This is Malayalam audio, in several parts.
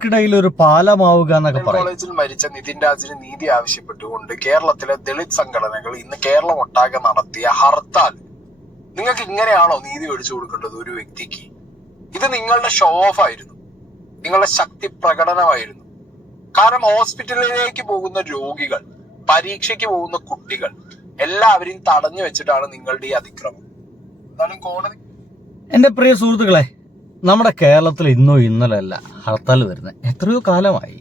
ിടയിൽ ഒരു പാലമാവുക എന്നൊക്കെ പറയും. കോളേജിൽ മരിച്ച നിതിൻ രാജിന് നീതി ആവശ്യപ്പെട്ടുകൊണ്ട് കേരളത്തിലെ ദളിത് സംഘടനകൾ ഇന്ന് കേരളം ഒട്ടാകെ നടത്തിയ ഹർത്താൽ. നിങ്ങൾക്ക് ഇങ്ങനെയാണോ നീതി മേടിച്ചു കൊടുക്കേണ്ടത് ഒരു വ്യക്തിക്ക്? ഇത് നിങ്ങളുടെ ഷോ ഓഫ് ആയിരുന്നു, നിങ്ങളുടെ ശക്തി പ്രകടനമായിരുന്നു. കാരണം ഹോസ്പിറ്റലിലേക്ക് പോകുന്ന രോഗികൾ, പരീക്ഷയ്ക്ക് പോകുന്ന കുട്ടികൾ എല്ലാവരെയും തടഞ്ഞു വെച്ചിട്ടാണ് നിങ്ങളുടെ ഈ അതിക്രമം. എന്താണ് കോടതി? എന്റെ പ്രിയ സുഹൃത്തുക്കളെ, നമ്മുടെ കേരളത്തിൽ ഇന്നോ ഇന്നലല്ല ഹർത്താൽ വരുന്നത്, എത്രയോ കാലമായി.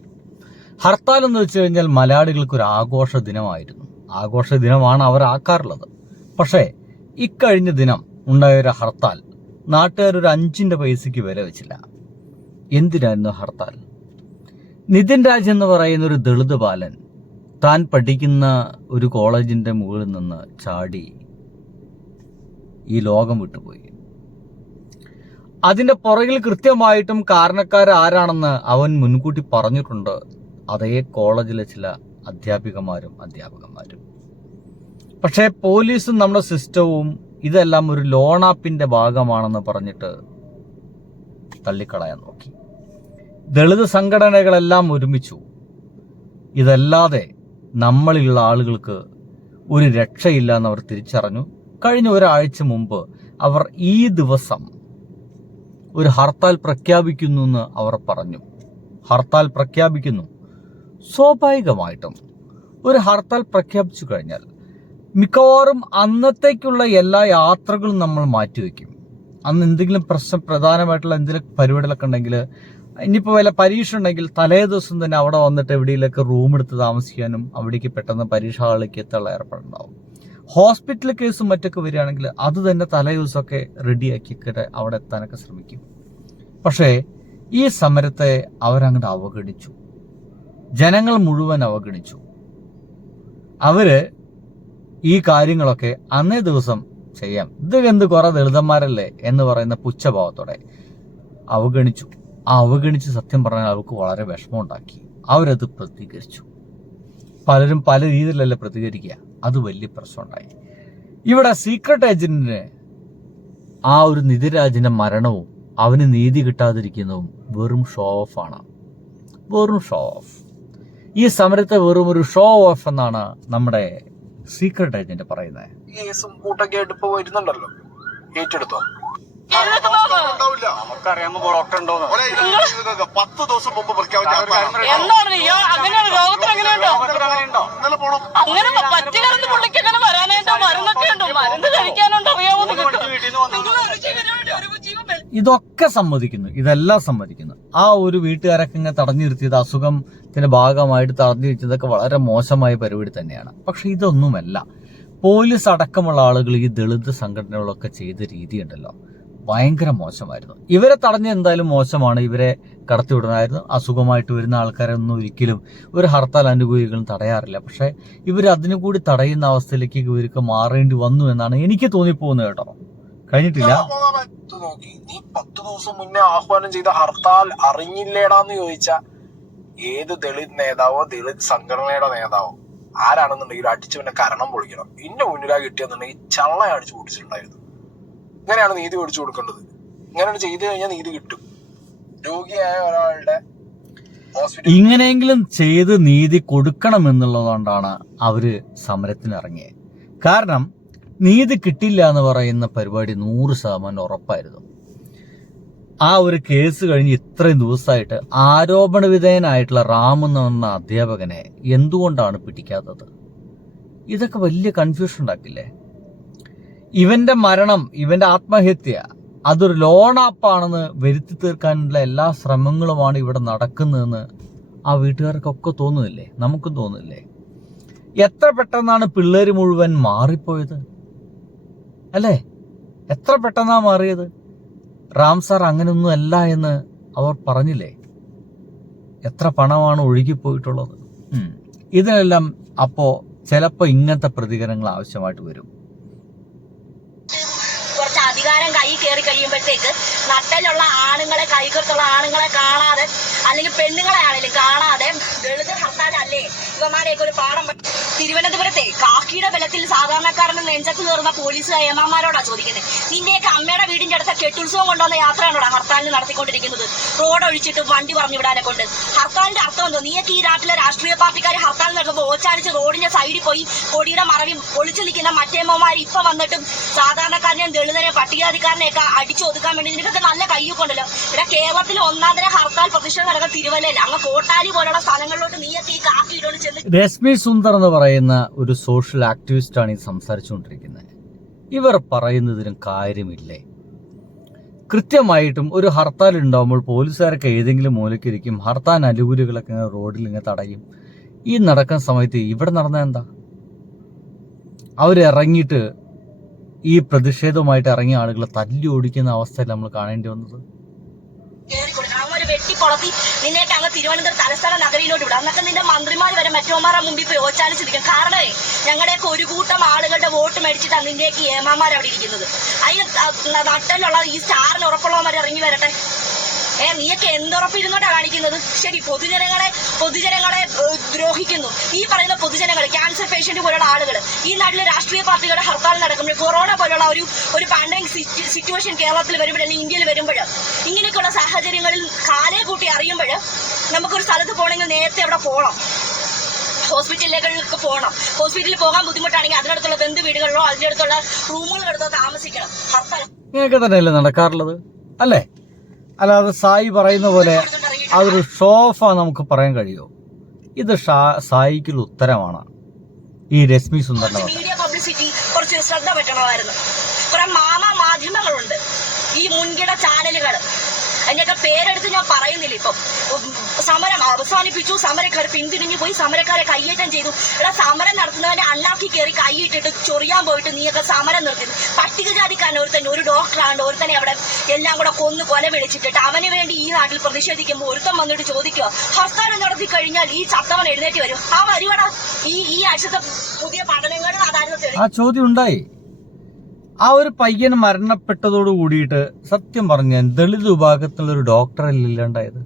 ഹർത്താൽ എന്ന് വെച്ച് കഴിഞ്ഞാൽ മലയാളികൾക്ക് ഒരു ആഘോഷ ദിനമായിരുന്നു. ആഘോഷ ദിനമാണ് അവർ ആക്കാറുള്ളത്. പക്ഷേ ഇക്കഴിഞ്ഞ ദിനം ഉണ്ടായൊരു ഹർത്താൽ നാട്ടുകാരൊരു 5 പൈസയ്ക്ക് വില വെച്ചില്ല. എന്തിനായിരുന്നു ഹർത്താൽ? നിതിൻ രാജ് എന്ന് പറയുന്ന ഒരു ദളിത് ബാലൻ താൻ പഠിക്കുന്ന ഒരു കോളേജിന്റെ മുകളിൽ നിന്ന് ചാടി ഈ ലോകം വിട്ടുപോയി. അതിന്റെ പുറകിൽ കൃത്യമായിട്ടും കാരണക്കാരാരാണെന്ന് അവൻ മുൻകൂട്ടി പറഞ്ഞിട്ടുണ്ട്. അതേ കോളേജിലെ ചില അധ്യാപകന്മാരും. പക്ഷേ പോലീസും നമ്മുടെ സിസ്റ്റവും ഇതെല്ലാം ഒരു ലോണാപ്പിന്റെ ഭാഗമാണെന്ന് പറഞ്ഞിട്ട് തള്ളിക്കളയാൻ നോക്കി. ദളിത് സംഘടനകളെല്ലാം ഒരുമിച്ചു. ഇതല്ലാതെ നമ്മളിലുള്ള ആളുകൾക്ക് ഒരു രക്ഷയില്ല എന്നവർ തിരിച്ചറിഞ്ഞു. കഴിഞ്ഞ ഒരാഴ്ച മുമ്പ് അവർ ഈ ദിവസം ഒരു ഹർത്താൽ പ്രഖ്യാപിക്കുന്നു എന്ന് അവർ പറഞ്ഞു. ഹർത്താൽ പ്രഖ്യാപിക്കുന്നു. സ്വാഭാവികമായിട്ടും ഒരു ഹർത്താൽ പ്രഖ്യാപിച്ചു കഴിഞ്ഞാൽ മിക്കവാറും അന്നത്തേക്കുള്ള എല്ലാ യാത്രകളും നമ്മൾ മാറ്റിവെക്കും. അന്ന് എന്തെങ്കിലും പ്രധാനമായിട്ടുള്ള എന്തെങ്കിലും പരിപാടികളൊക്കെ ഉണ്ടെങ്കിൽ, ഇനിയിപ്പോൾ വല്ല പരീക്ഷ ഉണ്ടെങ്കിൽ തലേ ദിവസം തന്നെ അവിടെ വന്നിട്ട് എവിടെയെങ്കിലൊക്കെ റൂം എടുത്ത് താമസിക്കാനും അവിടേക്ക് പെട്ടെന്ന് പരീക്ഷ ഹാളിലേക്ക് എത്താനുള്ള ഏർപ്പാടുണ്ടാവും. ഹോസ്പിറ്റൽ കേസും മറ്റൊക്കെ വരികയാണെങ്കിൽ അത് തന്നെ തലേ ദിവസമൊക്കെ റെഡിയാക്കിയിട്ട് അവിടെ എത്താനൊക്കെ ശ്രമിക്കും. പക്ഷേ ഈ സമരത്തെ അവരങ്ങോട്ട് അവഗണിച്ചു. ജനങ്ങൾ മുഴുവൻ അവഗണിച്ചു. അവര് ഈ കാര്യങ്ങളൊക്കെ അന്നേ ദിവസം ചെയ്യാം, ഇത് എന്ത് കുറെ ദളിതന്മാരല്ലേ എന്ന് പറയുന്ന പുച്ഛഭാവത്തോടെ അവഗണിച്ചു. അവഗണിച്ച് സത്യം പറഞ്ഞാൽ അവർക്ക് വളരെ വിഷമമുണ്ടാക്കി. അവരത് പ്രതികരിച്ചു. പലരും പല രീതിയിലല്ലേ പ്രതികരിക്കുക. അത് വലിയ പ്രശ്നമുണ്ടായി. ഇവിടെ സീക്രട്ട് ഏജന്റിന് ആ ഒരു നിതിൻ രാജിന്റെ മരണവും അവന് നീതി കിട്ടാതിരിക്കുന്നതും വെറും ഷോ ഓഫ് ആണ്. വെറും ഷോ ഓഫ്. ഈ സമരത്തെ വെറും ഒരു ഷോ ഓഫ് എന്നാണ് നമ്മുടെ സീക്രട്ട് ഏജന്റ് പറയുന്നത്. കേസും കൂട്ടൊക്കെ ആയിട്ട് ഇപ്പൊ വരുന്നുണ്ടല്ലോ, ഏറ്റെടുത്തോ? നമുക്കറിയാമോ ഡോക്ടർ ഉണ്ടോ? 10 ദിവസം മുമ്പ് പ്രഖ്യാപിച്ച ഇതൊക്കെ സമ്മതിക്കുന്നു, ഇതെല്ലാം സമ്മതിക്കുന്നു. ആ ഒരു വീട്ടുകാരൊക്കെ ഇങ്ങനെ തടഞ്ഞു നിർത്തിയത്, അസുഖത്തിന്റെ ഭാഗമായിട്ട് തടഞ്ഞു നിർത്തിയതൊക്കെ വളരെ മോശമായ പരിപാടി തന്നെയാണ്. പക്ഷെ ഇതൊന്നുമല്ല. പോലീസ് അടക്കമുള്ള ആളുകൾ ഈ ദളിത് സംഘടനകളൊക്കെ ചെയ്ത രീതിയുണ്ടല്ലോ, ഭയങ്കര മോശമായിരുന്നു. ഇവരെ തടഞ്ഞ എന്തായാലും മോശമാണ്. ഇവരെ കടത്തിവിടണമായിരുന്നു. അസുഖമായിട്ട് വരുന്ന ആൾക്കാരെ ഒന്നും ഒരിക്കലും ഒരു ഹർത്താൽ അനുകൂലികളും തടയാറില്ല. പക്ഷെ ഇവർ അതിനു കൂടി തടയുന്ന അവസ്ഥയിലേക്ക് ഇവർക്ക് മാറേണ്ടി വന്നു എന്നാണ് എനിക്ക് തോന്നിപ്പോകുന്നത് കേട്ടോ. കഴിഞ്ഞിട്ടില്ല. നോക്കി, നീ 10 ദിവസം മുന്നേ ആഹ്വാനം ചെയ്ത ഹർത്താൽ അറിഞ്ഞില്ലേടാന്ന് ചോദിച്ച ഏത് ദളിത് നേതാവോ ദളിത് സംഘടനയുടെ നേതാവോ ആരാണെന്നുണ്ടെങ്കിൽ അടിച്ചു പിന്നെ കരണം പൊളിക്കണം. ഇന്ന മുന്നിലാ കിട്ടിയെന്നുണ്ടെങ്കിൽ ചള്ള അടിച്ചു പൊടിച്ചിട്ടുണ്ടായിരുന്നു. ഇങ്ങനെയാണ് നീതി മേടിച്ചു കൊടുക്കേണ്ടത്. ഇങ്ങനെയാണ് ചെയ്തു കഴിഞ്ഞാൽ നീതി കിട്ടും. രോഗിയായ ഒരാളുടെ ഇങ്ങനെയെങ്കിലും ചെയ്ത് നീതി കൊടുക്കണം എന്നുള്ളതുകൊണ്ടാണ് അവര് സമരത്തിനിറങ്ങിയത്. കാരണം നീതി കിട്ടില്ല എന്ന് പറയുന്ന പരിപാടി 100% ഉറപ്പായിരുന്നു. ആ ഒരു കേസ് കഴിഞ്ഞ് ഇത്രയും ദിവസമായിട്ട് ആരോപണ വിധേയനായിട്ടുള്ള റാം എന്ന് പറഞ്ഞ അധ്യാപകനെ എന്തുകൊണ്ടാണ് പിടിക്കാത്തത്? ഇതൊക്കെ വലിയ കൺഫ്യൂഷൻ ഉണ്ടാക്കില്ലേ? ഇവന്റെ മരണം, ഇവന്റെ ആത്മഹത്യ അതൊരു ലോണാപ്പാണെന്ന് വരുത്തി തീർക്കാനുള്ള എല്ലാ ശ്രമങ്ങളുമാണ് ഇവിടെ നടക്കുന്നതെന്ന് ആ വീട്ടുകാർക്കൊക്കെ തോന്നുന്നില്ലേ? നമുക്കും തോന്നുന്നില്ലേ? എത്ര പെട്ടെന്നാണ് പിള്ളേര് മുഴുവൻ മാറിപ്പോയത് അല്ലേ? എത്ര പെട്ടെന്നാ മാറിയത്? റാം സാർ അങ്ങനെയൊന്നും അല്ല എന്ന് അവർ പറഞ്ഞില്ലേ? എത്ര പണമാണ് ഒഴുകിപ്പോയിട്ടുള്ളത്? ഇതിനെല്ലാം അപ്പോ ചിലപ്പോൾ ഇങ്ങനത്തെ പ്രതികരണങ്ങൾ ആവശ്യമായിട്ട് വരും. കുറച്ച് അധികാരം കൈ കയറി കഴിയുമ്പോഴത്തേക്ക് നട്ടലുള്ള ആണുങ്ങളെ, കൈകത്തുള്ള ആണുങ്ങളെ കാണാതെ, അല്ലെങ്കിൽ പെണ്ണുങ്ങളെ ആണെങ്കിലും കാണാതെ ദളിത് ഹർത്താലല്ലേ ഇവന്മാരെയൊക്കെ ഒരു പാഠം തിരുവനന്തപുരത്തെ കാക്കിയുടെ ബലത്തിൽ സാധാരണക്കാരന് നെഞ്ചത്ത് കയറുന്ന പോലീസ് ഏമാമാരോടാ ചോദിക്കുന്നത്. നിന്റെയൊക്കെ അമ്മയുടെ വീടിന്റെ അടുത്ത കെട്ടുത്സവം കൊണ്ടുവന്ന യാത്രയാണോടാ ഹർത്താലിന് നടത്തിക്കൊണ്ടിരിക്കുന്നത്? റോഡ് ഒഴിച്ചിട്ട് വണ്ടി പറഞ്ഞു വിടാനെ കൊണ്ട്. ഹർത്താലിന്റെ അർത്ഥം എന്തോ? നീയൊക്കെ ഈ നാട്ടിലെ രാഷ്ട്രീയ പാർട്ടിക്കാർ ഹർത്താൽ നടത്തുമ്പോൾ ഓച്ചാനിച്ച് റോഡിന്റെ സൈഡിൽ പോയി കൊടിയുടെ മറവിൽ ഒളിച്ചു നിൽക്കുന്ന മറ്റേമ്മമാർ ഇപ്പൊ വന്നിട്ടും സാധാരണക്കാരനെയും ദളിതനെയും പട്ടികജാതിക്കാരനെയൊക്കെ അടിച്ചൊതുക്കാൻ വേണ്ടി നിനക്കൊക്കെ നല്ല കയ്യൊക്കെയുണ്ടല്ലോ. ഇവിടെ കേരളത്തിൽ ഒന്നാന്തര ഹർത്താൽ പ്രതിഷേധം നടക്കുന്ന തിരുവല്ലയിൽ അങ്ങ് കോട്ടാലി പോലുള്ള സ്ഥലങ്ങളിലോട്ട് നീയൊക്കെ ഈ കാക്കിയിട്ടോട് ചെന്ന്. രശ്മി സുന്ദർ എന്ന് പറയുന്ന ഒരു സോഷ്യൽ ആക്ടിവിസ്റ്റാണ് ഈ സംസാരിച്ചുകൊണ്ടിരിക്കുന്നത്. ഇവർ പറയുന്നതിനും കാര്യമില്ലേ? കൃത്യമായിട്ടും ഒരു ഹർത്താൽ ഉണ്ടാകുമ്പോൾ പോലീസുകാരൊക്കെ ഏതെങ്കിലും മൂലക്കിരിക്കും, ഹർത്താൽ അനുകൂലികളൊക്കെ റോഡിൽ ഇങ്ങനെ തടയും. ഈ നടക്കുന്ന സമയത്ത് ഇവിടെ നടന്ന എന്താ? അവരിറങ്ങിയിട്ട് ഈ പ്രതിഷേധവുമായിട്ട് ഇറങ്ങിയ ആളുകളെ തല്ലി ഓടിക്കുന്ന അവസ്ഥയിൽ നമ്മൾ കാണേണ്ടി വന്നത്. വെട്ടിപ്പൊളത്തി നിന്നെയൊക്കെ അങ്ങ് തിരുവനന്തപുരം തലസ്ഥാന നഗരിയിലോട്ട് വിടാം. അന്നൊക്കെ നിന്റെ മന്ത്രിമാർ വരെ മറ്റോമാരുടെ മുമ്പിൽ പോയി ഓച്ചാലിച്ചിരിക്കും. കാരണമേ ഞങ്ങളുടെയൊക്കെ ഒരു കൂട്ടം ആളുകളുടെ വോട്ട് മേടിച്ചിട്ടാണ് നിന്റെയൊക്കെ ഏമാമാർ അവിടെ ഇരിക്കുന്നത്. അതിന് നട്ടലുള്ള ഈ സ്റ്റാറിന് ഉറപ്പുള്ളവന്മാർ ഇറങ്ങി വരട്ടെ. നീയൊക്കെ എന്തുറപ്പിരുന്നോട്ടാ കാണിക്കുന്നത്? ശരി, പൊതുജനങ്ങളെ ദ്രോഹിക്കുന്നു. ഈ പറയുന്ന പൊതുജനങ്ങൾ, ക്യാൻസർ പേഷ്യന്റ് പോലുള്ള ആളുകൾ, ഈ നാട്ടിലെ രാഷ്ട്രീയ പാർട്ടികളുടെ ഹർത്താൽ നടക്കുമ്പോൾ, കൊറോണ പോലുള്ള ഒരു പാൻഡമിക് സിറ്റുവേഷൻ കേരളത്തിൽ വരുമ്പോൾ അല്ലെങ്കിൽ ഇന്ത്യയിൽ വരുമ്പോൾ, ഇങ്ങനെയൊക്കെയുള്ള സാഹചര്യങ്ങളിൽ കാലേ കൂട്ടി അറിയുമ്പോൾ നമുക്കൊരു സ്ഥലത്ത് പോകണമെങ്കിൽ നേരത്തെ അവിടെ പോകണം. ഹോസ്പിറ്റലിലേക്ക് പോകണം. ഹോസ്പിറ്റലിൽ പോകാൻ ബുദ്ധിമുട്ടാണെങ്കിൽ അതിനടുത്തുള്ള ബന്ധു വീടുകളിലോ അതിന്റെ അടുത്തുള്ള റൂമുകളെടുത്തോ താമസിക്കണം. ഹർത്താൽ ഇങ്ങനെയൊക്കെ തന്നെയല്ലേ നടക്കാറുള്ളത്, അല്ലേ? അല്ലാതെ സായി പറയുന്ന പോലെ അതൊരു ഷോ ഓഫാ നമുക്ക് പറയാൻ കഴിയുമോ? ഇത് സായിക്കുള്ള ഉത്തരമാണ് ഈ രശ്മി സുന്ദറിന്റെ. മീഡിയ പബ്ലിസിറ്റി കുറച്ച് ശ്രദ്ധ പറ്റണമായിരുന്നു. കുറെ മാധ്യമങ്ങളുണ്ട്, ഈ മുൻകിട ചാനലുകൾ. അതിന്റെയൊക്കെ പേരെടുത്ത് ഞാൻ പറയുന്നില്ല. ഇപ്പം സമരം അവസാനിപ്പിച്ചു, സമരക്കാർ പിന്തിരിഞ്ഞു പോയി, സമരക്കാരെ കയ്യേറ്റം ചെയ്തു. ഇവിടെ സമരം നടത്തുന്നവന്റെ അണ്ണാക്കി കയറി കൈയിട്ടിട്ട് ചൊറിയാൻ പോയിട്ട് നീയൊക്കെ സമരം നിർത്തി. പട്ടികജാതിക്കാരൻ ഒരുത്തന്നെ, ഒരു ഡോക്ടറാണ്ട് ഒരുത്തനെ അവിടെ എല്ലാം കൂടെ കൊല വിളിച്ചിട്ടിട്ട് അവന് വേണ്ടി ഈ നാട്ടിൽ പ്രതിഷേധിക്കുമ്പോൾ ഒരുത്തൻ വന്നിട്ട് ചോദിക്കുക, ഹർത്താൽ നടത്തി കഴിഞ്ഞാൽ ഈ ചത്തവൻ എഴുന്നേറ്റ് വരും. ആ വരുവാടാ ഈ ആഴ്ചത്തെ പുതിയ പഠനങ്ങളിൽ അതായിരുന്നു. ആ ചോദ്യം ഉണ്ടായി. ആ ഒരു പയ്യൻ മരണപ്പെട്ടതോട് കൂടിയിട്ട് സത്യം പറഞ്ഞാൽ ദളിത് വിഭാഗത്തിലുള്ള ഒരു ഡോക്ടറല്ല ഇല്ലാണ്ടായത്.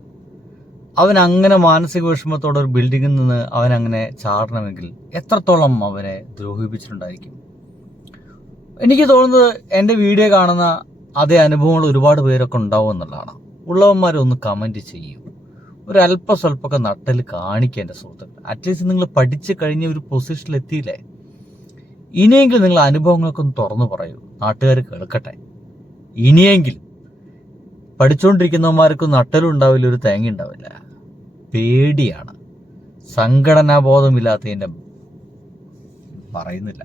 അവൻ അങ്ങനെ മാനസിക വിഷമത്തോടെ ഒരു ബിൽഡിങ്ങിൽ നിന്ന് അവൻ അങ്ങനെ ചാടണമെങ്കിൽ എത്രത്തോളം അവനെ ദ്രോഹിപ്പിച്ചിട്ടുണ്ടായിരിക്കും. എനിക്ക് തോന്നുന്നത് എൻ്റെ വീഡിയോ കാണുന്ന അതേ അനുഭവങ്ങൾ ഒരുപാട് പേരൊക്കെ ഉണ്ടാവും എന്നുള്ളതാണ്. ഉള്ളവന്മാരൊന്ന് കമൻറ്റ് ചെയ്യൂ. ഒരു സ്വല്പമൊക്കെ നട്ടൽ കാണിക്കുക എൻ്റെ സുഹൃത്തുക്കൾ. അറ്റ്ലീസ്റ്റ് നിങ്ങൾ പഠിച്ചു കഴിഞ്ഞ ഒരു പൊസിഷനിൽ എത്തിയില്ലേ, ഇനിയെങ്കിലും നിങ്ങൾ അനുഭവങ്ങളൊക്കെ ഒന്ന് തുറന്നു പറയൂ, നാട്ടുകാർ കേൾക്കട്ടെ. ഇനിയെങ്കിലും പഠിച്ചുകൊണ്ടിരിക്കുന്നവന്മാർക്കും നട്ടലും ഉണ്ടാവില്ല, ഒരു തേങ്ങ ഉണ്ടാവില്ല. പേടിയാണ്, സംഘടനാബോധമില്ലാത്തതിന്റെ പറയുന്നില്ല.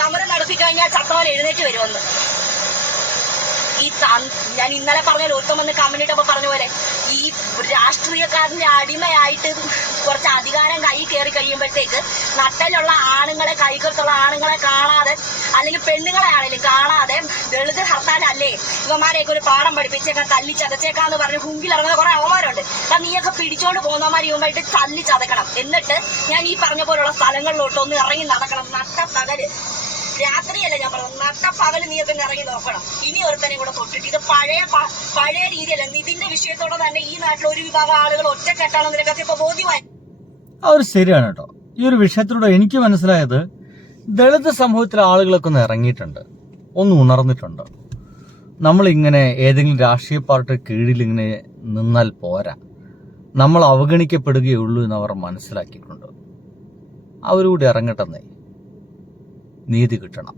സമരം നടത്തി കഴിഞ്ഞാൽ ചത്തവൻ എഴുന്നേറ്റ് വരുമെന്ന് ഞാൻ ഇന്നലെ പറഞ്ഞ ഒരുത്തം വന്ന് കമ്മ്യൂണിറ്റൊക്കെ പറഞ്ഞ പോലെ ഈ രാഷ്ട്രീയക്കാരന്റെ അടിമയായിട്ട് കുറച്ച് അധികാരം കൈ കയറി കഴിയുമ്പോഴത്തേക്ക് നട്ടലുള്ള ആണുങ്ങളെ, കൈകത്തുള്ള ആണുങ്ങളെ കാണാതെ, അല്ലെങ്കിൽ പെണ്ണുങ്ങളെ ആണെങ്കിലും കാണാതെ ദളിത് ഹർത്താലല്ലേ ഇവന്മാരെയൊക്കെ ഒരു പാഠം പഠിപ്പിച്ചേക്കാൻ, തല്ലി ചതച്ചേക്കാന്ന് പറഞ്ഞ് ഹുങ്കിലിറങ്ങുന്ന കുറെ അവന്മാരുണ്ട്. അപ്പം നീയൊക്കെ പിടിച്ചോണ്ട് പോകുന്നവന്മാർ ഇവന്മായിട്ട് തല്ലി ചതക്കണം. എന്നിട്ട് ഞാൻ ഈ പറഞ്ഞ പോലുള്ള സ്ഥലങ്ങളിലോട്ട് ഒന്ന് ഇറങ്ങി നടക്കണം. നട്ടപ്പകല്, രാത്രിയല്ല ഞാൻ പറഞ്ഞു, നട്ടപ്പകല് നീയൊക്കെ ഇറങ്ങി നോക്കണം. ഇനി ഒരുത്തനെ കൂടെ തൊട്ടിട്ട് ഇത് പഴയ രീതിയല്ല. ഇതിന്റെ വിഷയത്തോടെ തന്നെ ഈ നാട്ടിൽ ഒരു വിഭാഗം ആളുകൾ ഒറ്റക്കെട്ടാണെന്ന് നിനക്കൊക്കെ ഇപ്പൊ ബോധ്യമായി. അത് ശരിയാണ് കേട്ടോ. ഈ ഒരു വിഷയത്തിലൂടെ എനിക്ക് മനസ്സിലായത്, ദളിത് സമൂഹത്തിലെ ആളുകളൊക്കെ ഒന്ന് ഇറങ്ങിയിട്ടുണ്ട്, ഒന്ന് ഉണർന്നിട്ടുണ്ട്. നമ്മളിങ്ങനെ ഏതെങ്കിലും രാഷ്ട്രീയ പാർട്ടി കീഴിൽ ഇങ്ങനെ നിന്നാൽ പോരാ, നമ്മൾ അവഗണിക്കപ്പെടുകയുള്ളൂ എന്ന് അവർ മനസ്സിലാക്കിയിട്ടുണ്ട്. അവരൂടെ ഇറങ്ങട്ടെന്നേ, നീതി കിട്ടണം.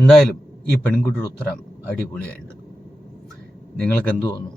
എന്തായാലും ഈ പെൺകുട്ടിയുടെ ഉത്തരം അടിപൊളിയായിട്ടുണ്ട്. നിങ്ങൾക്ക് എന്തു തോന്നുന്നു?